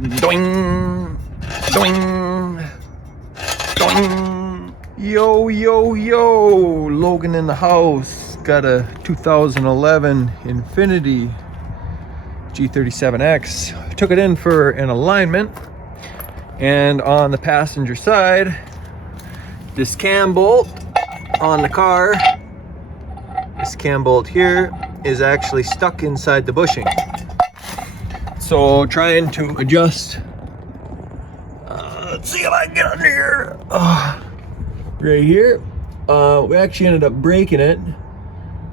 Doing, doing, doing. Yo, yo, yo. Logan in the house. Got a 2011 Infiniti G37X. Took it in for an alignment. And on the passenger side, this cam bolt on the car, this cam bolt here is actually stuck inside the bushing. So trying to adjust, let's see if I can get under here. Right here, we actually ended up breaking it.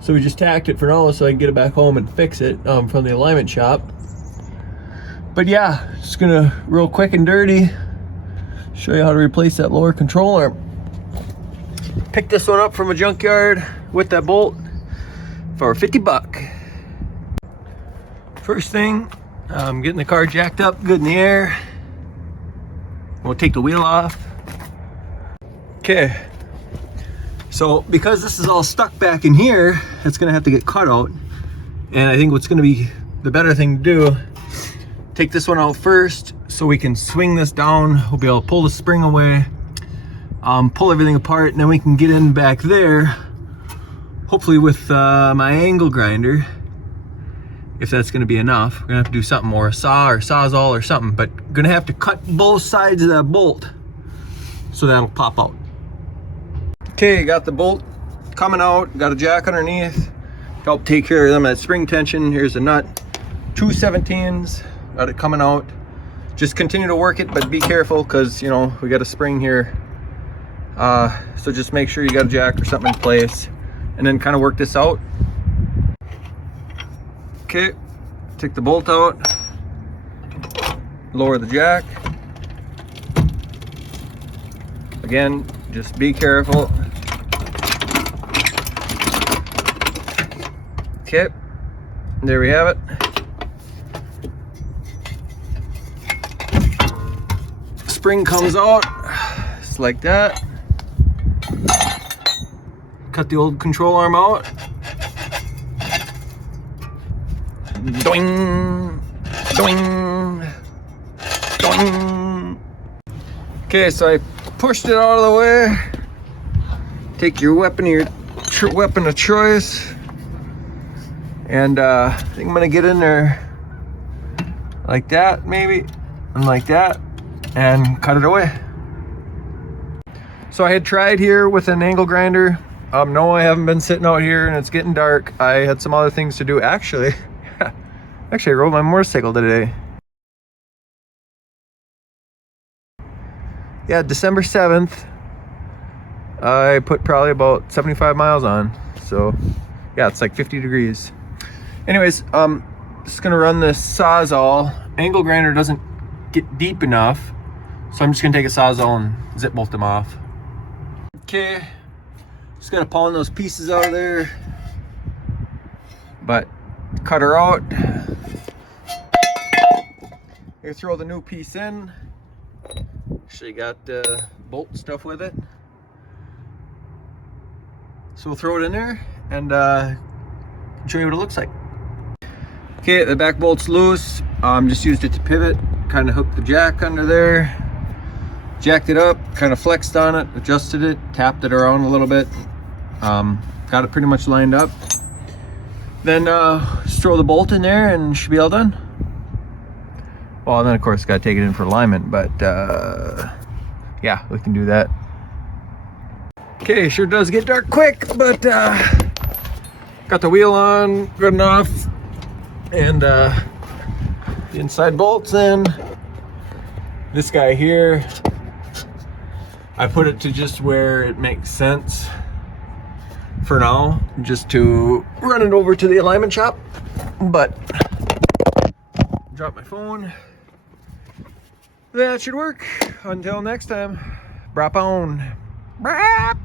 So we just tacked it for now so I can get it back home and fix it from the alignment shop. But yeah, just gonna real quick and dirty show you how to replace that lower control arm. Picked this one up from a junkyard with that bolt for 50 bucks. First thing, I'm getting the car jacked up good in the air. We'll take the wheel off. Okay, so because this is all stuck back in here, it's gonna have to get cut out. And I think what's gonna be the better thing to do, take this one out first so we can swing this down. We'll be able to pull the spring away, pull everything apart, and then we can get in back there, hopefully with my angle grinder, if that's gonna be enough. We're gonna have to do something more, saw or sawzall or something, but gonna have to cut both sides of that bolt so that'll pop out. Okay, got the bolt coming out, got a jack underneath, help take care of them that spring tension. Here's a nut, 2/17s, got it coming out. Just continue to work it, but be careful because, you know, we got a spring here. So just make sure you got a jack or something in place and then kind of work this out. Okay, take the bolt out, lower the jack. Again, just be careful. Okay, there we have it. Spring comes out, just like that. Cut the old control arm out. Doing, doing, doing. Okay, so I pushed it out of the way. Take your weapon of choice, and I think I'm gonna get in there like that, maybe, and like that, and cut it away. So I had tried here with an angle grinder. No, I haven't been sitting out here and it's getting dark. I had some other things to do. Actually, I rode my motorcycle today. Yeah, December 7th. I put probably about 75 miles on. So yeah, it's like 50 degrees. Anyways, just gonna run this sawzall. Angle grinder doesn't get deep enough, so I'm just gonna take a sawzall and zip bolt them off. Okay, just gotta pound those pieces out of there, but cut her out. Here, throw the new piece in. Actually got bolt stuff with it, so we'll throw it in there and show you what it looks like. Okay, the back bolt's loose. Just used it to pivot, kind of hooked the jack under there, jacked it up, kind of flexed on it, adjusted it, tapped it around a little bit, got it pretty much lined up. Then just throw the bolt in there and should be all done. Well, then of course got to take it in for alignment, but yeah, we can do that. Okay, sure does get dark quick, but got the wheel on good enough, and the inside bolts in. This guy here, I put it to just where it makes sense for now, just to run it over to the alignment shop. But drop my phone. That should work. Until next time, braaaaaap.